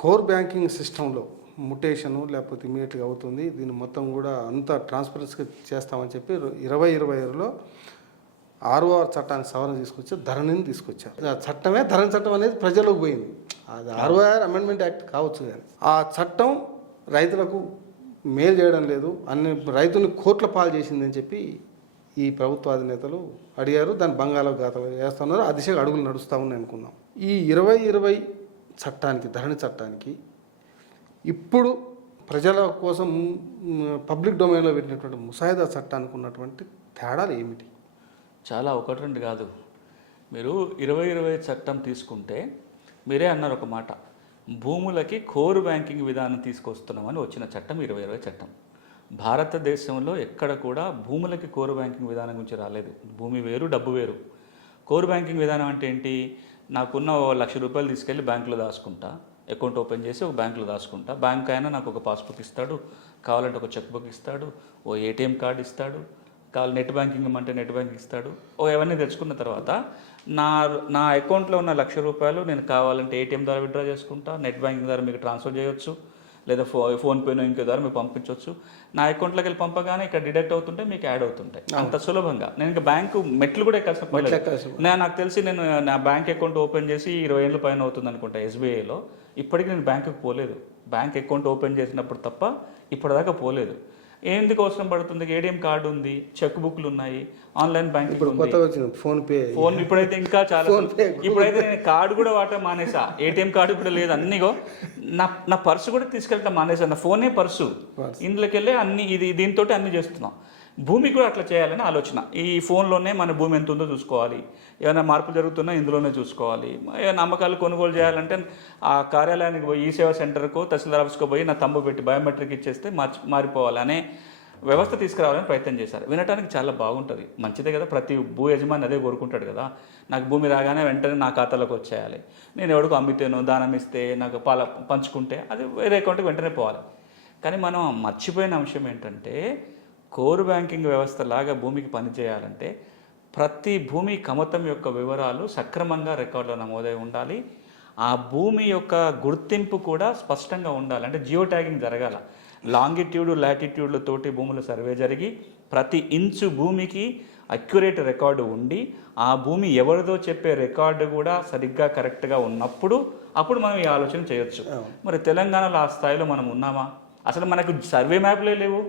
Core banking సిస్టంలో ముటేషను లేకపోతే ఇమీడియట్గా అవుతుంది. దీన్ని మొత్తం కూడా అంతా ట్రాన్స్పరెన్సీగా చేస్తామని చెప్పి 2020లో ఆర్ఓఆర్ చట్టానికి సవరణ తీసుకొచ్చి ధరణిని తీసుకొచ్చారు. ఆ చట్టమే ధరణి చట్టం అనేది ప్రజలకు పోయింది. అది ఆర్ఓఆర్ అమెండ్మెంట్ యాక్ట్ కావచ్చు, కానీ ఆ చట్టం రైతులకు మేలు చేయడం లేదు, అన్ని రైతుని కోట్ల పాలు చేసిందని చెప్పి ఈ ప్రభుత్వ అధినేతలు అడిగారు. దాన్ని బంగాళాఖాతంలో వేస్తున్నారు. ఆ దిశగా అడుగులు నడుస్తూ ఉన్నాయి అనుకున్నాం. ఈ 2020 చట్టానికి, ధరణి చట్టానికి ఇప్పుడు ప్రజల కోసం పబ్లిక్ డొమైన్లో పెట్టినటువంటి ముసాయిదా చట్టానికి ఉన్నటువంటి తేడాలు ఏమిటి? చాలా ఒకటి రెండు కాదు. మీరు 2020 చట్టం తీసుకుంటే మీరే అన్నారు ఒక మాట, భూములకి కోర్ బ్యాంకింగ్ విధానం తీసుకొస్తున్నామని వచ్చిన చట్టం 2020 చట్టం. భారతదేశంలో ఎక్కడ కూడా భూములకి కోర్ బ్యాంకింగ్ విధానం గురించి రాలేదు. భూమి వేరు, డబ్బు వేరు. కోర్ బ్యాంకింగ్ విధానం అంటే ఏంటి? నాకున్న ₹1,00,000 తీసుకెళ్ళి బ్యాంకులో దాచుకుంటా, అకౌంట్ ఓపెన్ చేసి ఒక బ్యాంకులో దాచుకుంటా. బ్యాంక్ అయినా నాకు ఒక పాస్బుక్ ఇస్తాడు, కావాలంటే ఒక చెక్ బుక్ ఇస్తాడు, ఓ ఏటీఎం కార్డు ఇస్తాడు, కావాలి నెట్ బ్యాంకింగ్ ఇమ్మంటే నెట్ బ్యాంకింగ్ ఇస్తాడు. ఇవన్నీ తెచ్చుకున్న తర్వాత నా అకౌంట్లో ఉన్న ₹1,00,000 నేను కావాలంటే ఏటీఎం ద్వారా విత్డ్రా చేసుకుంటా, నెట్ బ్యాంకింగ్ ద్వారా మీకు ట్రాన్స్ఫర్ చేయొచ్చు, లేదా ఫోన్పేనో ఇంకో ద్వారా మీకు పంపించవచ్చు. నా అకౌంట్లోకి వెళ్ళి పంపగానే ఇక్కడ డిడక్ట్ అవుతుంటే మీకు యాడ్ అవుతుంటాయి. అంత సులభంగా. నేను ఇంకా బ్యాంకు మెట్లు కూడా ఎక్కాల్సిన నాకు తెలిసి నేను నా బ్యాంక్ అకౌంట్ ఓపెన్ చేసి 20 ఏళ్ళ పైన అవుతుంది అనుకుంటా ఎస్బీఐలో. ఇప్పటికీ నేను బ్యాంకుకి పోలేదు. బ్యాంక్ అకౌంట్ ఓపెన్ చేసినప్పుడు తప్ప ఇప్పటిదాకా పోలేదు. ఎందుకు అవసరం పడుతుంది? ఏటీఎం కార్డు ఉంది, చెక్ బుక్లు ఉన్నాయి, ఆన్లైన్ బ్యాంకింగ్ ఉంది, ఫోన్ ఇప్పుడైతే ఇంకా చాలా. ఇప్పుడైతే నేను కార్డు కూడా వాడటం మానేసా. ఏటీఎం కార్డు కూడా లేదు. అన్నిగో నా పర్సు కూడా తీసుకెళ్ళటం మానేసా. నా ఫోనే పర్సు. ఇందులోకి వెళ్ళి అన్ని దీంతో అన్ని చేస్తున్నాం. భూమి కూడా అట్లా చేయాలని ఆలోచన. ఈ ఫోన్లోనే మన భూమి ఎంత ఉందో చూసుకోవాలి, ఏమైనా మార్పులు జరుగుతున్నా ఇందులోనే చూసుకోవాలి. ఏమైనా అమ్మకాలు కొనుగోలు చేయాలంటే ఆ కార్యాలయానికి పోయి, ఈ సేవా సెంటర్కో తహసీల్దార్ ఆఫీస్కో పోయి నా తంబు పెట్టి బయోమెట్రిక్ ఇచ్చేస్తే మారిపోవాలి అనే వ్యవస్థ తీసుకురావాలని ప్రయత్నం చేశారు. వినటానికి చాలా బాగుంటుంది, మంచిదే కదా. ప్రతి భూ యజమాని అదే కోరుకుంటాడు కదా. నాకు భూమి రాగానే వెంటనే నా ఖాతాలోకి వచ్చేయాలి, నేను ఎవడికో అమ్మితేనో దానం ఇస్తే నాకు పంచుకుంటే అది వేరే అకౌంట్కి వెంటనే పోవాలి. కానీ మనం మర్చిపోయిన అంశం ఏంటంటే, కోర్ బ్యాంకింగ్ వ్యవస్థ లాగా భూమికి పనిచేయాలంటే ప్రతి భూమి కమతం యొక్క వివరాలు సక్రమంగా రికార్డులో నమోదై ఉండాలి. ఆ భూమి యొక్క గుర్తింపు కూడా స్పష్టంగా ఉండాలి. అంటే జియో ట్యాగింగ్ జరగాల. లాంగిట్యూడ్, లాటిట్యూడ్లతోటి భూముల సర్వే జరిగి ప్రతి ఇంచు భూమికి అక్యురేట్ రికార్డు ఉండి, ఆ భూమి ఎవరిదో చెప్పే రికార్డు కూడా సరిగ్గా కరెక్ట్గా ఉన్నప్పుడు అప్పుడు మనం ఈ ఆలోచన చేయొచ్చు. మరి తెలంగాణలో ఆ స్థాయిలో మనం ఉన్నామా? అసలు మనకు సర్వే మ్యాప్లే లేవు.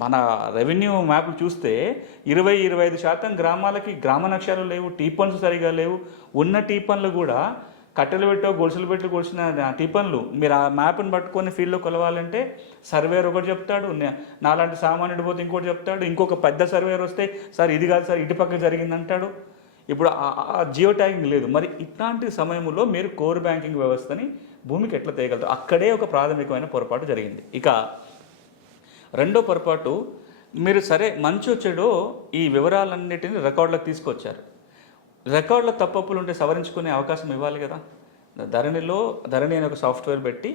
మన రెవెన్యూ మ్యాప్లు చూస్తే 20-25% గ్రామాలకి గ్రామ నక్షాలు లేవు, టీపన్లు సరిగా లేవు. ఉన్న టీపన్లు కూడా కట్టెలు పెట్టో గొలుసులు పెట్టి కొలిసిన టీపన్లు. మీరు ఆ మ్యాప్ని పట్టుకొని ఫీల్డ్లో కొలవాలంటే సర్వేర్ ఒకటి చెప్తాడు, నాలాంటి సామాన్యుడు పోతే ఇంకోటి చెప్తాడు, ఇంకొక పెద్ద సర్వేర్ వస్తే సార్ ఇది కాదు సార్ ఇటుపక్క జరిగిందంటాడు. ఇప్పుడు ఆ జియో ట్యాగింగ్ లేదు. మరి ఇట్లాంటి సమయంలో మీరు కోర్ బ్యాంకింగ్ వ్యవస్థని భూమికి ఎట్లా తేయగలరు? అక్కడే ఒక ప్రాథమికమైన పొరపాటు జరిగింది. ఇక రెండో పొరపాటు, మీరు సరే మంచో చెడో ఈ వివరాలన్నిటిని రికార్డులకు తీసుకొచ్చారు. రికార్డులో తప్పులు ఉంటే సవరించుకునే అవకాశం ఇవ్వాలి కదా. ధరణి అనే ఒక సాఫ్ట్వేర్ పెట్టి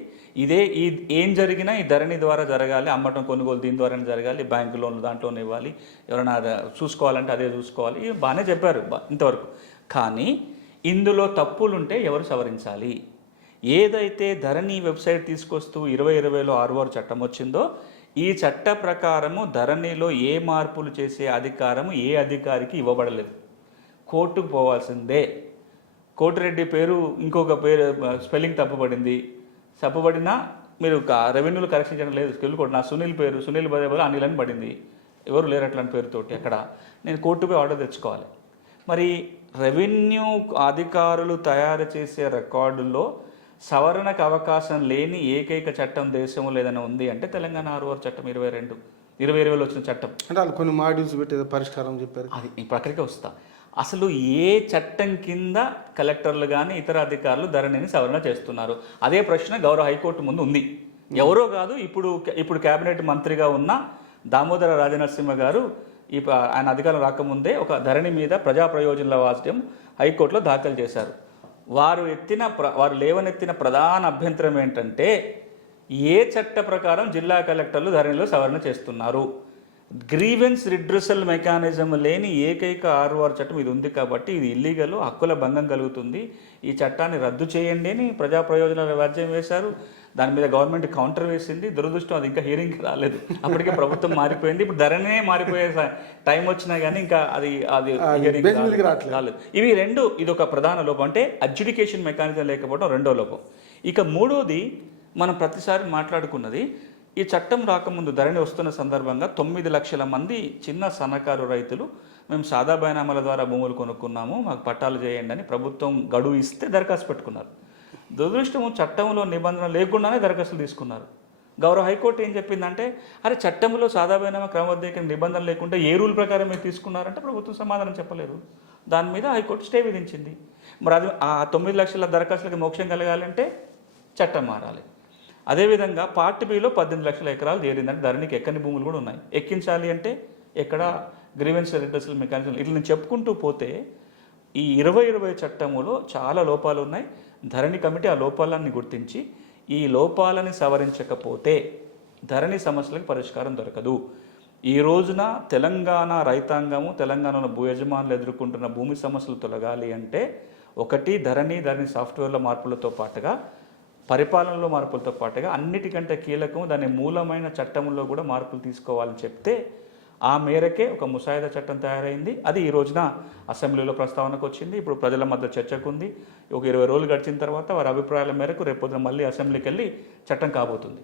ఏం జరిగినా ఈ ధరణి ద్వారా జరగాలి, అమ్మటం కొనుగోలు దీని ద్వారానే జరగాలి, బ్యాంకు లోన్లు దాంట్లోనే ఇవ్వాలి, ఎవరైనా చూసుకోవాలంటే అదే చూసుకోవాలి. ఇవి బాగానే చెప్పారు ఇంతవరకు. కానీ ఇందులో తప్పులుంటే ఎవరు సవరించాలి? ఏదైతే ధరణి వెబ్సైట్ తీసుకొస్తూ 2020లో ఆర్ఓఆర్ చట్టం వచ్చిందో, ఈ చట్ట ప్రకారము ధరణిలో ఏ మార్పులు చేసే అధికారము ఏ అధికారికి ఇవ్వబడలేదు. కోర్టుకు పోవాల్సిందే. కోటిరెడ్డి పేరు ఇంకొక పేరు స్పెల్లింగ్ తప్పుపడినా మీరు రెవెన్యూలో కరెక్షన్ చేయడం లేదు. స్కిల్ కోర్టు నా సునీల్ బదే అనిల్ అని పడింది. ఎవరు లేరు అట్లాంటి పేరుతోటి. అక్కడ నేను కోర్టుపై ఆర్డర్ తెచ్చుకోవాలి. మరి రెవెన్యూ అధికారులు తయారు చేసే రికార్డుల్లో సవరణకు అవకాశం లేని ఏకైక చట్టం దేశంలో ఏదైనా ఉంది అంటే తెలంగాణ ఆర్ఓఆర్ చట్టం 2020లో వచ్చిన చట్టం. అంటే వాళ్ళు కొన్ని మాడ్యూల్స్ పెట్టి పరిష్కారం చెప్పారు. అది ఈ ప్రక్రియకి వస్తా. అసలు ఏ చట్టం కింద కలెక్టర్లు కానీ ఇతర అధికారులు ధరణిని సవరణ చేస్తున్నారు? అదే ప్రశ్న గౌరవ హైకోర్టు ముందు ఉంది. ఎవరో కాదు, ఇప్పుడు కేబినెట్ మంత్రిగా ఉన్న దామోదర రాజనరసింహ గారు ఆయన అధికారం రాకముందే ఒక ధరణి మీద ప్రజా ప్రయోజనాల వాద్యం హైకోర్టులో దాఖలు చేశారు. వారు లేవనెత్తిన ప్రధాన అభ్యంతరం ఏంటంటే, ఏ చట్ట ప్రకారం జిల్లా కలెక్టర్లు ధరణిలో సవరణ చేస్తున్నారు? గ్రీవెన్స్ రిడ్రెసల్ మెకానిజం లేని ఏకైక ఆర్ఓఆర్ చట్టం ఇది ఉంది కాబట్టి ఇది ఇల్లీగల్, హక్కుల భంగం కలుగుతుంది, ఈ చట్టాన్ని రద్దు చేయండి అని ప్రజా ప్రయోజనాల వ్యాజ్యం వేశారు. దాని మీద గవర్నమెంట్ కౌంటర్ వేసింది. దురదృష్టం అది ఇంకా హియరింగ్కి రాలేదు. అప్పటికే ప్రభుత్వం మారిపోయింది. ఇప్పుడు ధరనే మారిపోయే టైం వచ్చినా కానీ ఇంకా అది అది హియరింగ్ రాలేదు. ఇవి రెండు, ఇది ఒక ప్రధాన లోపం. అంటే అడ్జుడికేషన్ మెకానిజం లేకపోవడం రెండో లోపం. ఇక మూడోది, మనం ప్రతిసారి మాట్లాడుకున్నది, ఈ చట్టం రాకముందు ధరణి వస్తున్న సందర్భంగా 9 లక్షల మంది చిన్న సన్నకారు రైతులు మేము సాదా బైనామాల ద్వారా భూములు కొనుక్కున్నాము, మాకు పట్టాలు చేయండి అని ప్రభుత్వం గడువు ఇస్తే దరఖాస్తు పెట్టుకున్నారు. దురదృష్టము చట్టంలో నిబంధన లేకుండానే దరఖాస్తులు తీసుకున్నారు. గౌరవ హైకోర్టు ఏం చెప్పిందంటే, అరే చట్టంలో సాదా బైనామా క్రమబద్ధీకరణ నిబంధన లేకుండా ఏ రూల్ ప్రకారం మీరు తీసుకున్నారంటే ప్రభుత్వం సమాధానం చెప్పలేదు. దాని మీద హైకోర్టు స్టే విధించింది. మరి అది ఆ 9 లక్షల దరఖాస్తులకు మోక్షం కలగాలంటే చట్టం మారాలి. అదేవిధంగా పార్ట్ బిలో 18 లక్షల ఎకరాలు చేరిందంటే ధరణికి ఎక్కని భూములు కూడా ఉన్నాయి. ఎక్కించాలి అంటే ఎక్కడ గ్రీవెన్స్ రిడ్రెసల్ మెకానిజం, ఇట్లా నేను చెప్పుకుంటూ పోతే ఈ 2020 చట్టంలో చాలా లోపాలు ఉన్నాయి. ధరణి కమిటీ ఆ లోపాలన్నీ గుర్తించి ఈ లోపాలని సవరించకపోతే ధరణి సమస్యలకు పరిష్కారం దొరకదు. ఈ రోజున తెలంగాణ రైతాంగము, తెలంగాణలో భూ యజమానులు ఎదుర్కొంటున్న భూమి సమస్యలు తొలగాలి అంటే ఒకటి ధరణి సాఫ్ట్వేర్ల మార్పులతో పాటుగా పరిపాలనలో మార్పులతో పాటుగా అన్నిటికంటే కీలకం దాని మూలమైన చట్టంలో కూడా మార్పులు తీసుకోవాలని చెప్తే ఆ మేరకే ఒక ముసాయిదా చట్టం తయారైంది. అది ఈ రోజున అసెంబ్లీలో ప్రస్తావనకు వచ్చింది. ఇప్పుడు ప్రజల మధ్య చర్చకు ఉంది. ఒక 20 రోజులు గడిచిన తర్వాత వారి అభిప్రాయాల మేరకు రేపొద్దున మళ్ళీ అసెంబ్లీకి వెళ్ళి చట్టం కాబోతుంది.